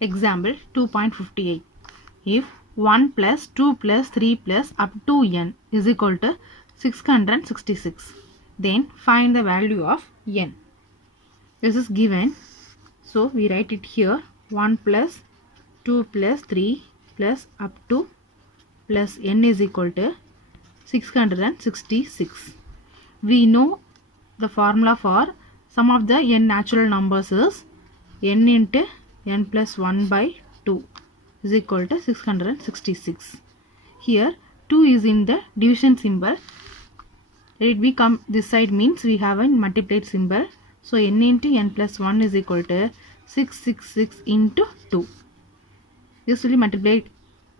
Example 2.58. If 1 plus 2 plus 3 plus up to n is equal to 666, then find the value of n. This is given. So we write it here. 1 plus 2 plus 3 plus up to plus n is equal to 666. We know the formula for sum of the n natural numbers is n into n plus 1 by 2 is equal to 666. Here 2 is in the division symbol. Let it become this side means we have a multiplied symbol. So n into n plus 1 is equal to 666 into 2. This will be multiplied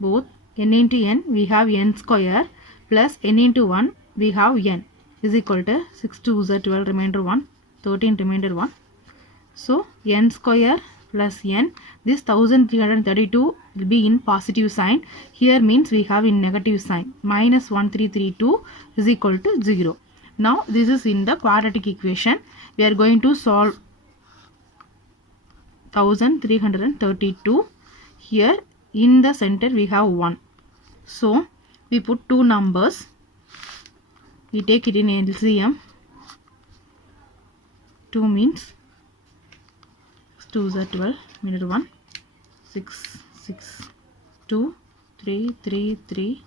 both. N into n we have n square plus n into 1 we have n is equal to 6 2 is 12, remainder 1, 13, remainder 1. So n square plus n, this 1332 will be in positive sign. Here means we have in negative sign. Minus 1332 is equal to 0. Now this is in the quadratic equation. We are going to solve 1332. Here in the center we have 1. So we put two numbers. We take it in LCM. 2 means 2 is 12, minute 1, 6, 6, 2, 3, 3, 3,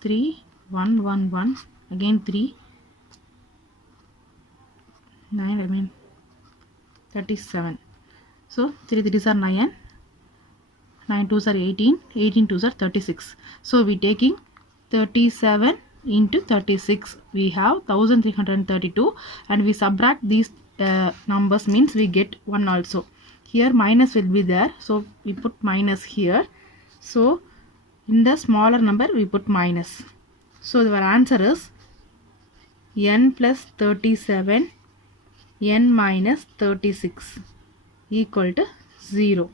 3, 1, 1, 1, again 3, 9, I mean 37. So 3 3s are 9, 9 2s are 18, 18 2s are 36. So we taking 37 into 36. We have 1332 and we subtract these numbers means we get 1 also. Here minus will be there, so we put minus here. So in the smaller number we put minus. So our answer is n plus 37 n minus 36 equal to 0.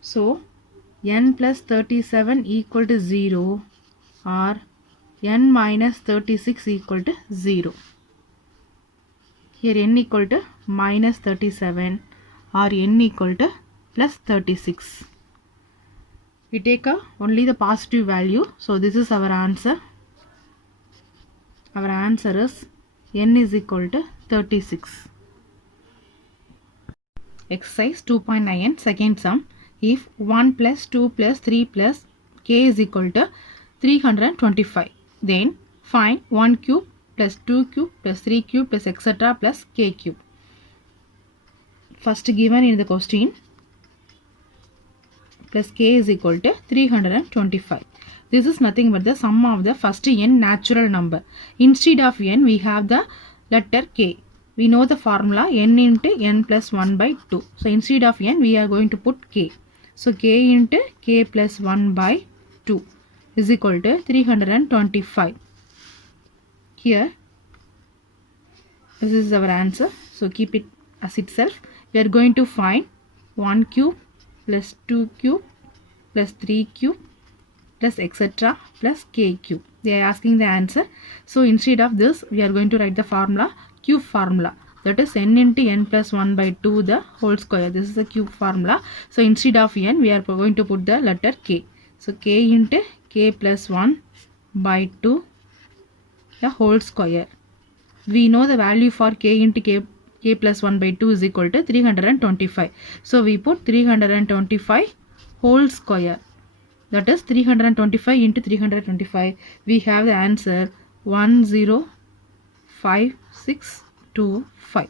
So n plus 37 equal to 0 or n minus 36 equal to 0. Here n equal to minus 37 or n equal to plus 36. We take only the positive value. So this is our answer. Our answer is n is equal to 36. Exercise 2.9 second sum. If 1 plus 2 plus 3 plus k is equal to 325, then find 1 cube plus 2 cube plus 3 cube plus etc. plus k cube. First given in the question, plus k is equal to 325. This is nothing but the sum of the first n natural number. Instead of n we have the letter k. We know the formula n into n plus 1 by 2. So instead of n we are going to put k. So k into k plus 1 by 2 is equal to 325. Here this is our answer. So keep it as itself. We are going to find 1 cube plus 2 cube plus 3 cube plus etc. plus k cube. They are asking the answer. So instead of this we are going to write the formula, cube formula, that is n into n plus 1 by 2 the whole square. This is the cube formula. So instead of n we are going to put the letter k. So k into k plus 1 by 2 the whole square. We know the value for k into k plus 1 by 2 is equal to 325. So we put 325 whole square. That is 325 into 325. We have the answer 105625.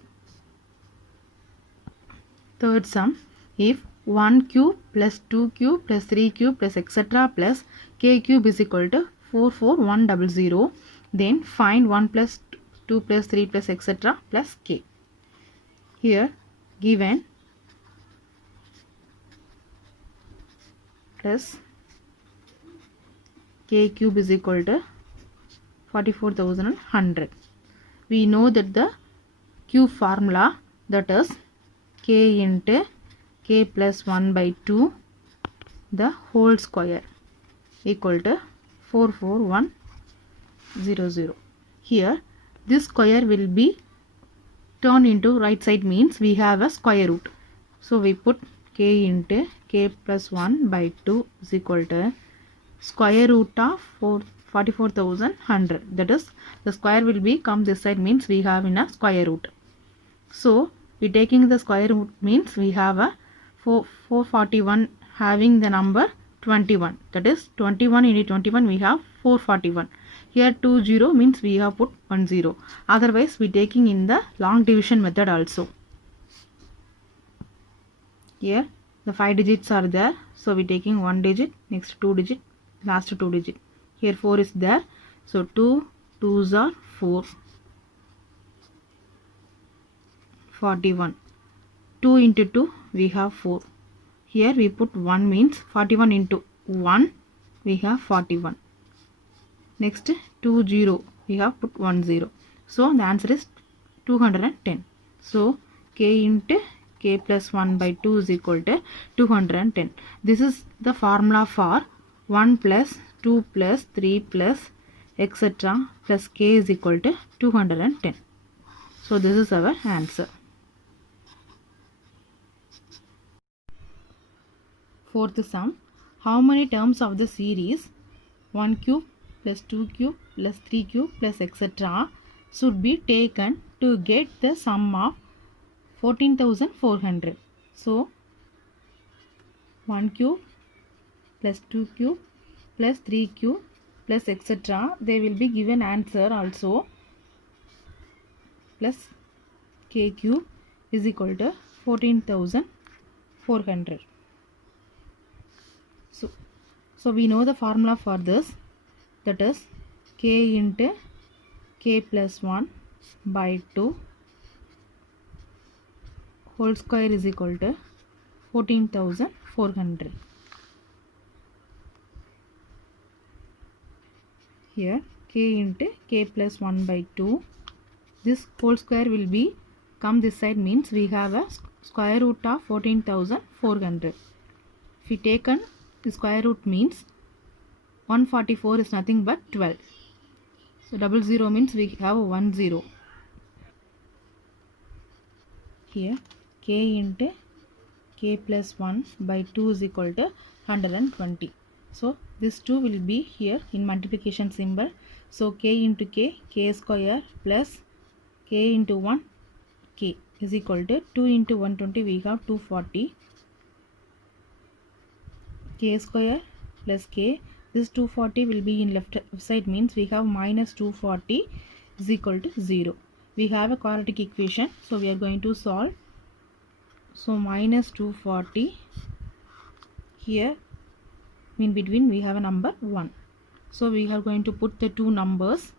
Third sum. If 1 cube plus 2 cube plus 3 cube plus etc. plus k cube is equal to 44100, then find 1 plus 2 plus 3 plus etc. plus k. Here given plus k cube is equal to 44,100. We know that the cube formula, that is k into k plus 1 by 2 the whole square equal to 44100. Here this square will be turned into right side means we have a square root. So we put k into k plus 1 by 2 is equal to square root of 44,100. That is, the square will be come this side means we have in a square root. So we taking the square root means we have a 441 having the number 21. That is 21 into 21 we have 441. Here 20 means we have put 10. Otherwise we taking in the long division method also. Here the 5 digits are there. So we taking 1 digit, next 2 digit, last 2 digit. Here 4 is there. So 2 2s are 4. 41. 2 into 2 we have 4. Here we put 1 means 41 into 1 we have 41. Next 20 we have put 10. So the answer is 210. So k into k plus 1 by 2 is equal to 210. This is the formula for 1 plus 2 plus 3 plus etc. plus k is equal to 210. So this is our answer. Fourth sum. How many terms of the series 1 cube plus 2 cube plus 3 cube plus etc. should be taken to get the sum of 14,400? So 1 cube plus 2 cube plus 3 cube plus etc. They will be given answer also plus k cube is equal to 14,400. So we know the formula for this, that is k into k plus 1 by 2 whole square is equal to 14,400. Here k into k plus 1 by 2, this whole square will be come this side means we have a square root of 14,400. If we taken the square root means 144 is nothing but 12. So 00 means we have 10. Here k into k plus 1 by 2 is equal to 120. So this 2 will be here in multiplication symbol. So k into k square plus k into 1 k is equal to 2 into 120 we have 240. K square plus k, this 240 will be in left side means we have minus 240 is equal to 0. We have a quadratic equation, so we are going to solve. So minus 240, here in between we have a number 1. So we are going to put the two numbers.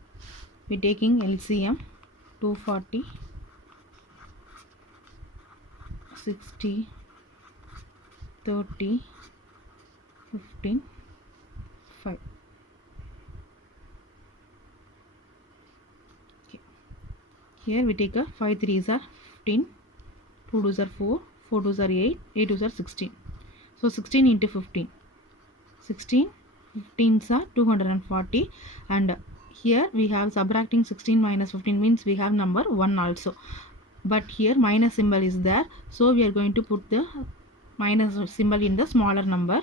We are taking LCM 240 60 30 15 5. Okay. Here we take a 5 3s are 15, 2 2s are 4, 4 2s are 8, 8 2s are 16. So 16 into 15, 16 15s are 240, and here we have subtracting 16 minus 15 means we have number 1 also, but here minus symbol is there, so we are going to put the minus symbol in the smaller number.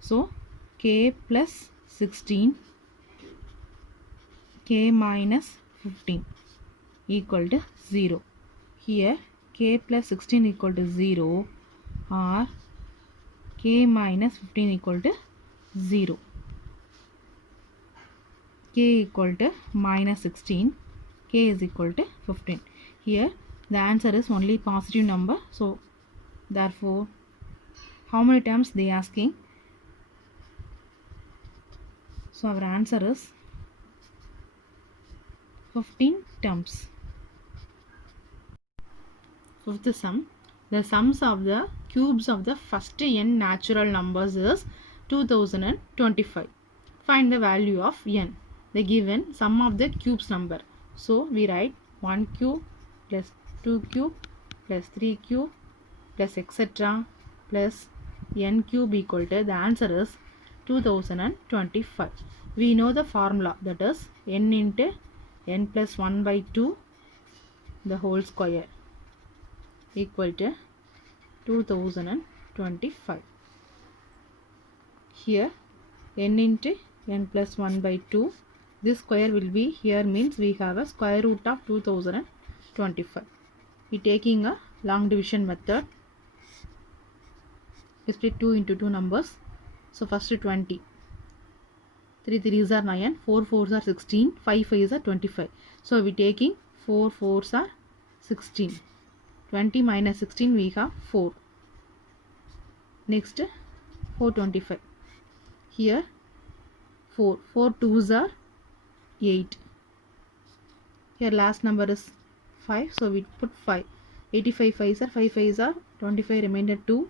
So k plus 16 k minus 15 equal to 0. Here k plus 16 equal to 0 or k minus 15 equal to 0. K equal to minus 16, k is equal to 15. Here the answer is only positive number, so therefore how many times they asking? So our answer is 15 terms. Fifth sum. The sums of the cubes of the first n natural numbers is 2025. Find the value of n. The given sum of the cubes number. So we write 1 cube plus 2 cube plus 3 cube plus etc. plus n cube equal to, the answer is 2025. We know the formula, that is n into n plus 1 by 2 the whole square equal to 2025. 25. Here n into n plus 1 by 2. This square will be here, means we have a square root of 2025. We taking a long division method. We split 2 into 2 numbers. So first 20. 3 3s are 9, 4 4s are 16, 5 5s are 25. So we taking 4 4s are 16. 20 minus 16 we have 4. Next 425. Here 4 2s are 8. Here last number is 5, so we put 5. 85 5s are 5 5s are 25, remainder 2.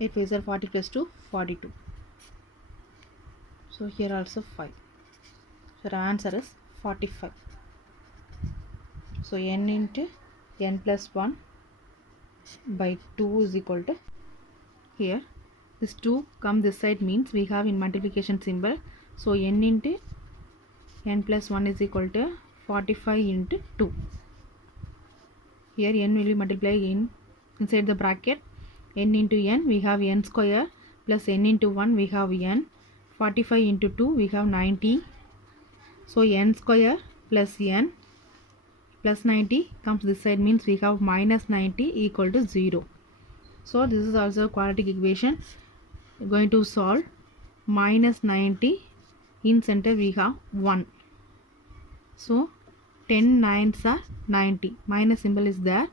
8 5s are 40 plus 2 42. So here also 5. So our answer is 45. So n into n plus 1 by 2 is equal to, here this 2 come this side, means we have in multiplication symbol. So n into n plus 1 is equal to 45 into 2. Here n will be multiplied inside the bracket. N into n we have n square plus n into 1 we have n. 45 into 2 we have 90. So n square plus n plus 90 comes this side, means we have minus 90 equal to 0. So this is also a quadratic equation. We're going to solve. Minus 90, in center we have 1. So 10 9s are 90. Minus symbol is there.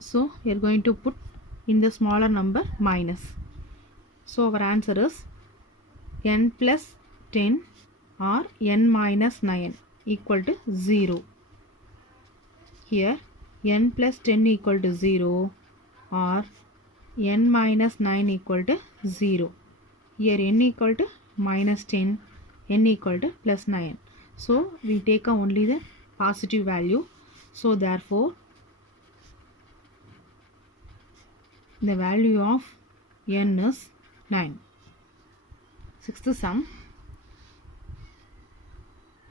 So we are going to put in the smaller number minus. So our answer is n plus 10 or n minus 9 equal to 0. Here n plus 10 equal to 0 or n minus 9 equal to 0. Here n equal to minus 10, n equal to plus 9. So we take only the positive value. So therefore the value of n is 9. Sixth sum.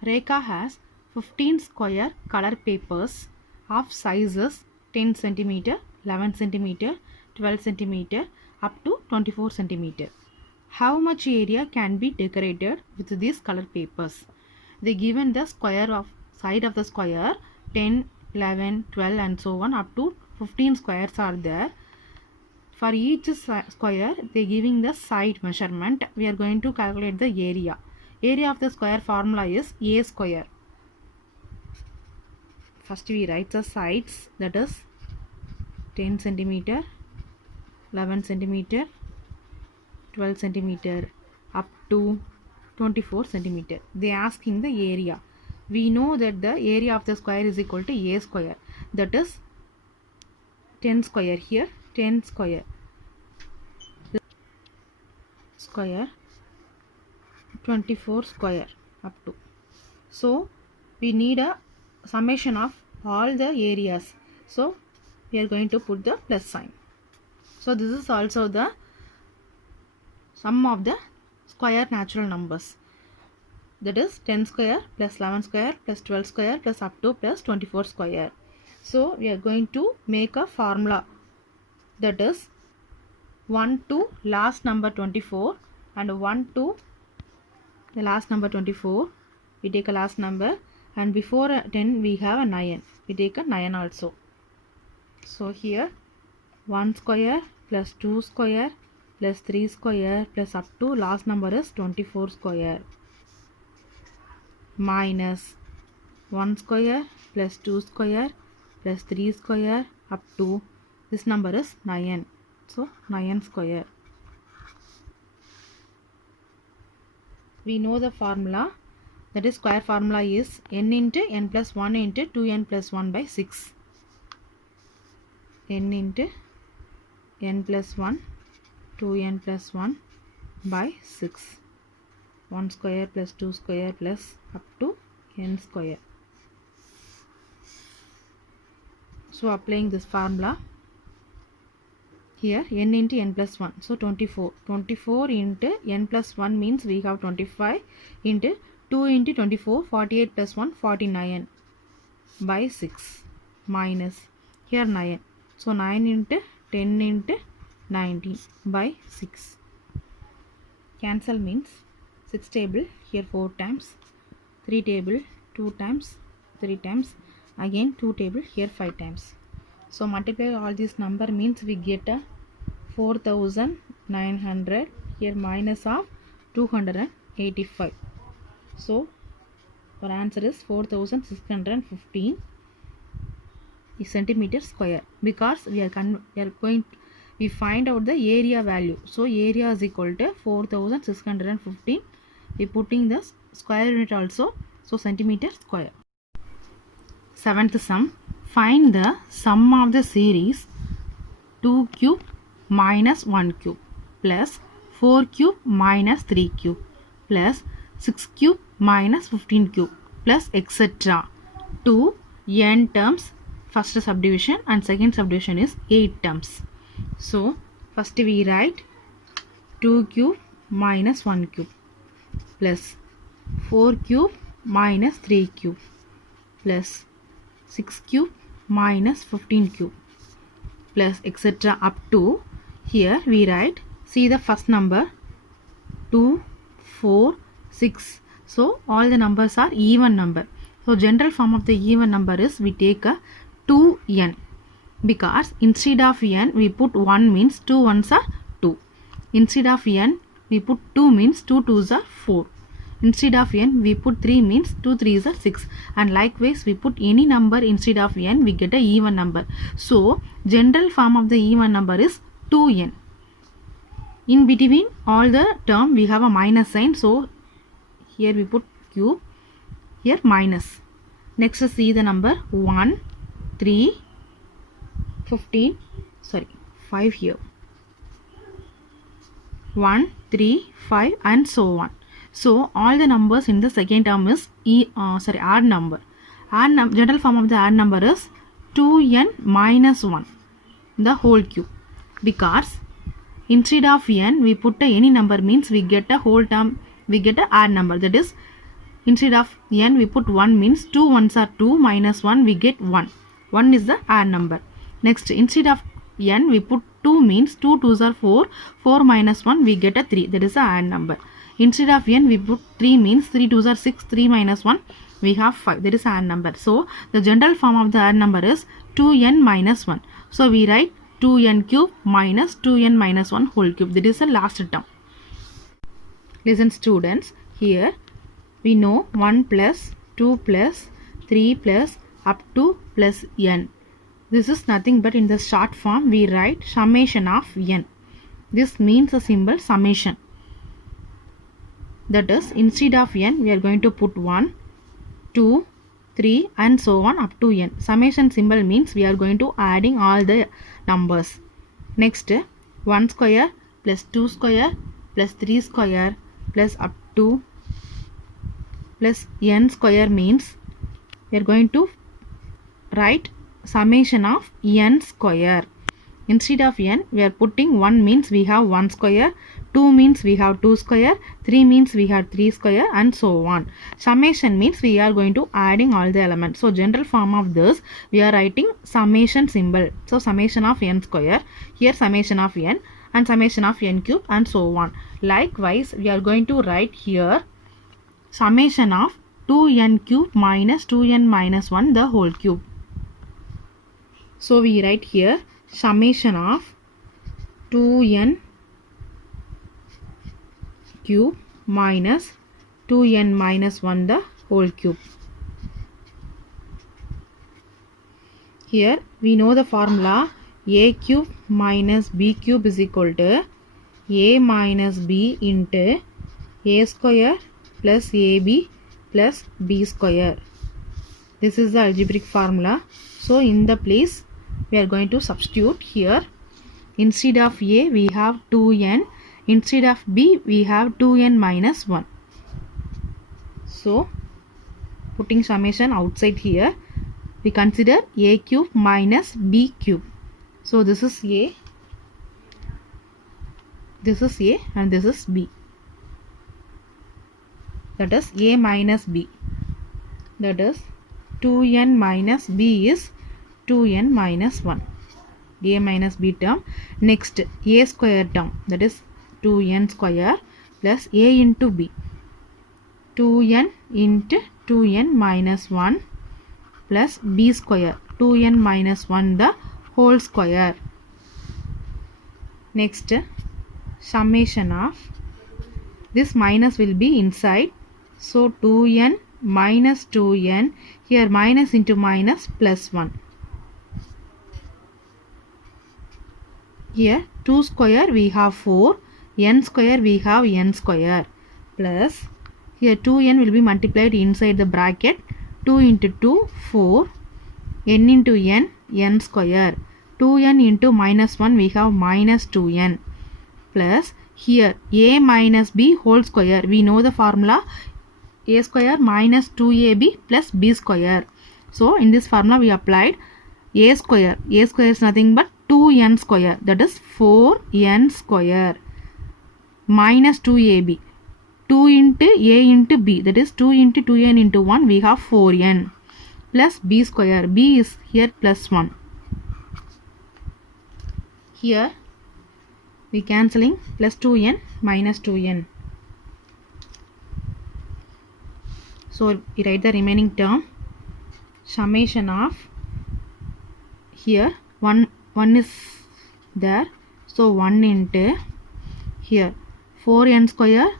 Rekha has 15 square color papers of sizes 10 cm, 11 cm, 12 cm up to 24 cm. How much area can be decorated with these color papers? They given the square of side of the square 10, 11, 12 and so on up to 15 squares are there. For each square they giving the side measurement. We are going to calculate the area. Area of the square formula is a square. First we write the sides, that is 10 cm, 11 cm, 12 cm up to 24 cm. They are asking the area. We know that the area of the square is equal to a square, that is 10 square. Here 10 square, square 24 square up to. So we need a summation of all the areas. So we are going to put the plus sign. So this is also the sum of the square natural numbers, that is 10 square plus 11 square plus 12 square plus up to plus 24 square. So we are going to make a formula, that is 1 to last number 24 and 1 to the last number 24. We take a last number, and before 10 we have a 9. We take a 9 also. So here 1 square plus 2 square plus 3 square plus up to last number is 24 square minus 1 square plus 2 square plus 3 square up to this number is 9. So 9 square. We know the formula, that is square formula is n into n plus 1 into 2n plus 1 by 6. N into n plus 1 2n plus 1 by 6. 1 square plus 2 square plus up to n square. So applying this formula, here n into n plus 1, so 24. 24 into n plus 1 means we have 25 into 2 into 24, 48 plus 1, 49 by 6 minus, here 9. So 9 into 10 into 19 by 6. Cancel means 6 table here 4 times, 3 table 2 times, 3 times, again 2 table here 5 times. So multiply all these number means we get a 4900 here minus of 285. So our answer is 4615 centimeter square, because we find out the area value. So area is equal to 4615. We putting the square unit also, so centimeter square. Seventh sum, find the sum of the series 2 cube minus 1 cube plus 4 cube minus 3 cube plus 6 cube minus 15 cube plus etc. to n terms. First subdivision and second subdivision is 8 terms. So first we write 2 cube minus 1 cube plus 4 cube minus 3 cube plus 6 cube minus 15 cube plus etc. up to here we write, see the first number 2, 4, 6. So all the numbers are even number. So general form of the even number is we take a 2n, because instead of n we put 1 means 2 ones are 2. Instead of n we put 2 means 2 twos are 4. Instead of n we put 3 means 2 threes are 6, and likewise we put any number instead of n we get a even number. So general form of the even number is 2n. In between all the term we have a minus sign, so here we put cube, here minus. Next see the number 1, 3, 15, 5 here. 1, 3, 5 and so on. So all the numbers in the second term is odd number. General form of the odd number is 2n minus 1 the whole cube, because instead of n we put any number means we get a whole term, we get a odd number. That is, instead of n we put 1 means 2 ones are 2 minus 1 we get 1. 1 is the odd number. Next, instead of n we put 2 means 2 twos are 4. 4 minus 1 we get a 3. That is the odd number. Instead of n we put 3 means 3 twos are 6. 3 minus 1 we have 5. That is odd number. So the general form of the odd number is 2n minus 1. So we write 2n cube minus 2n minus 1 whole cube. That is the last term. Listen students, here we know 1 plus 2 plus 3 plus up to plus n. This is nothing but in the short form we write summation of n. This means the symbol summation. That is, instead of n we are going to put 1, 2, 3 and so on up to n. Summation symbol means we are going to adding all the numbers. Next, 1 square plus 2 square plus 3 square plus up to plus n square means we are going to write summation of n square. Instead of n we are putting 1 means we have 1 square, 2 means we have 2 square, 3 means we have 3 square and so on. Summation means we are going to adding all the elements. So general form of this we are writing summation symbol. So summation of n square, here summation of n and summation of n cube and so on. Likewise we are going to write here summation of 2n cube minus 2n minus 1 the whole cube. So we write here summation of 2n cube minus 2n minus 1 the whole cube. Here we know the formula a cube minus b cube is equal to a minus b into a square plus ab plus b square. This is the algebraic formula. So in the place we are going to substitute here. Instead of a we have 2n, instead of b we have 2n minus 1. So putting summation outside here, we consider a cube minus b cube. So this is a and this is b. That is a minus b. That is 2n minus b is 2n minus 1. A minus b term. Next a square term, that is 2n square plus a into b. 2n into 2n minus 1 plus b square. 2n minus 1 the whole square. Next summation of this minus will be inside. So 2n minus 2n, here minus into minus plus 1. Here 2 square we have 4, n square we have n square, plus here 2n will be multiplied inside the bracket. 2 into 2 4, n into n, n square. 2n into minus 1 we have minus 2n, plus here a minus b whole square. We know the formula, a square minus 2ab plus b square. So in this formula we applied a square. A square is nothing but 2n square, that is 4n square minus 2ab. 2 into a into b, that is 2 into 2n into 1, we have 4n plus b square. B is here plus 1. Here we cancelling, plus 2n minus 2n. So we write the remaining term. Summation of, here 1 is there, so 1 into here 4n square.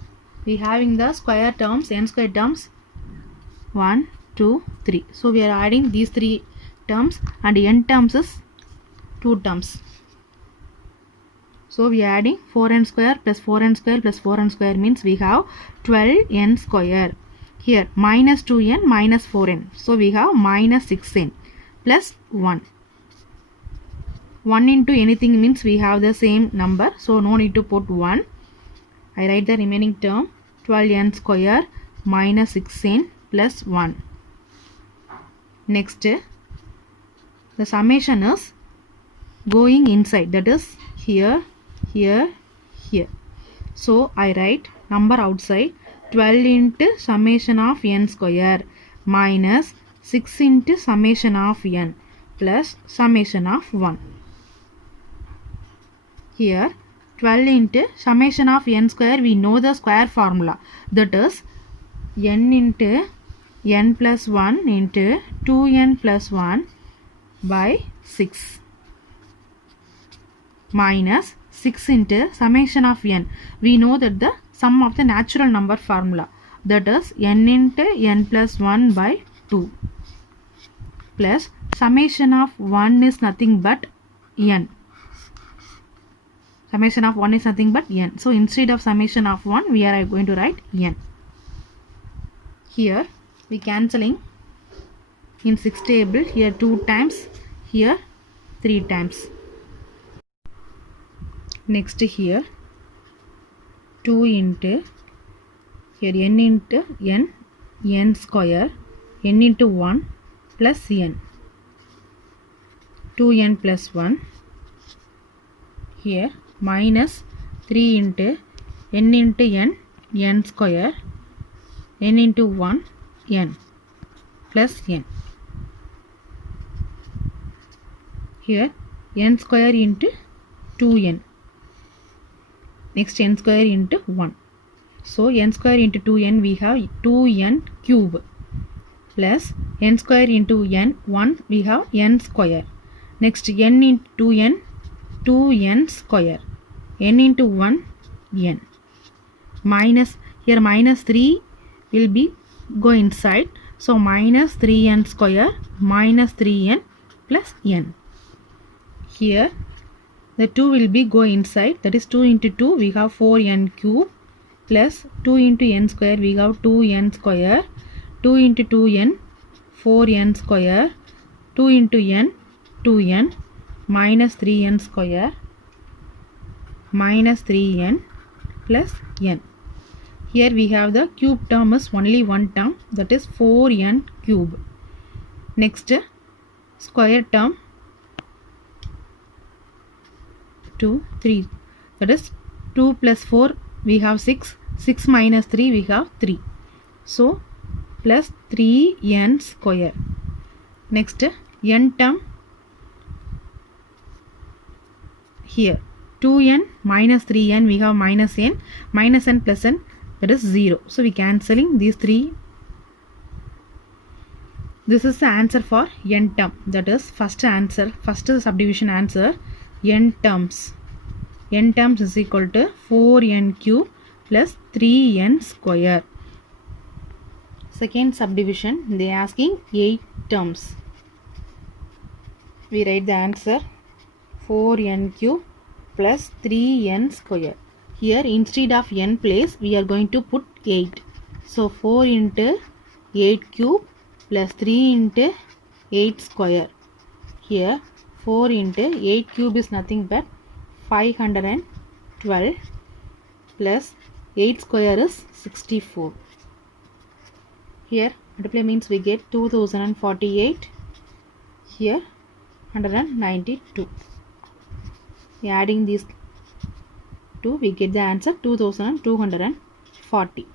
We having the square terms, n square terms 1 2 3. So we are adding these 3 terms, and n terms is 2 terms. So we are adding 4n square plus 4n square plus 4n square means we have 12n square. Here minus 2n minus 4n, so we have minus 6n plus 1. 1 into anything means we have the same number, so no need to put 1. I write the remaining term, 12n square minus 6n plus 1. Next the summation is going inside, that is here, here, here. So I write number outside, 12 into summation of n square minus 6 into summation of n plus summation of 1. Here 12 into summation of n square, we know the square formula, that is n into n plus 1 into 2n plus 1 by 6 minus 6 into summation of n. We know that the sum of the natural number formula, that is n into n plus 1 by 2 plus summation of 1 is nothing but n. Summation of 1 is nothing but n. So instead of summation of 1, we are going to write n. Here we cancelling in 6 table, here 2 times, here 3 times. Next here 2 into here n into n, n square, n into 1 plus n, 2n plus 1. Here minus 3 into n into n, n square, n into 1, n plus n. Here n square into 2n. Next n square into 1. So n square into 2n, we have 2n cube plus n square into n 1, we have n square. Next n into 2n, 2n square, n into 1, n minus, here minus 3 will be go inside, so minus 3n square minus 3n plus n. Here the 2 will be go inside, that is 2 into 2, we have 4n cube plus 2 into n square, we have 2n square, 2 into 2n, 4n square, 2 into n, 2n minus 3n square minus 3n plus n. Here we have the cube term is only one term, that is 4n cube. Next square term 2 3, that is 2 plus 4 we have 6, 6 minus 3 we have 3, so plus 3n square. Next n term here 2n minus 3n, we have minus n plus n, that is 0. So we cancelling these 3. This is the answer for n term, that is first answer, first subdivision answer, n terms. N terms is equal to 4n cube plus 3n square. Second subdivision, they are asking 8 terms. We write the answer 4n cube plus 3n square. Here instead of n place we are going to put 8. So 4 into 8 cube plus 3 into 8 square. Here 4 into 8 cube is nothing but 512 plus 8 square is 64. Here multiply means we get 2048. Here 192. Adding these two, we get the answer 2240.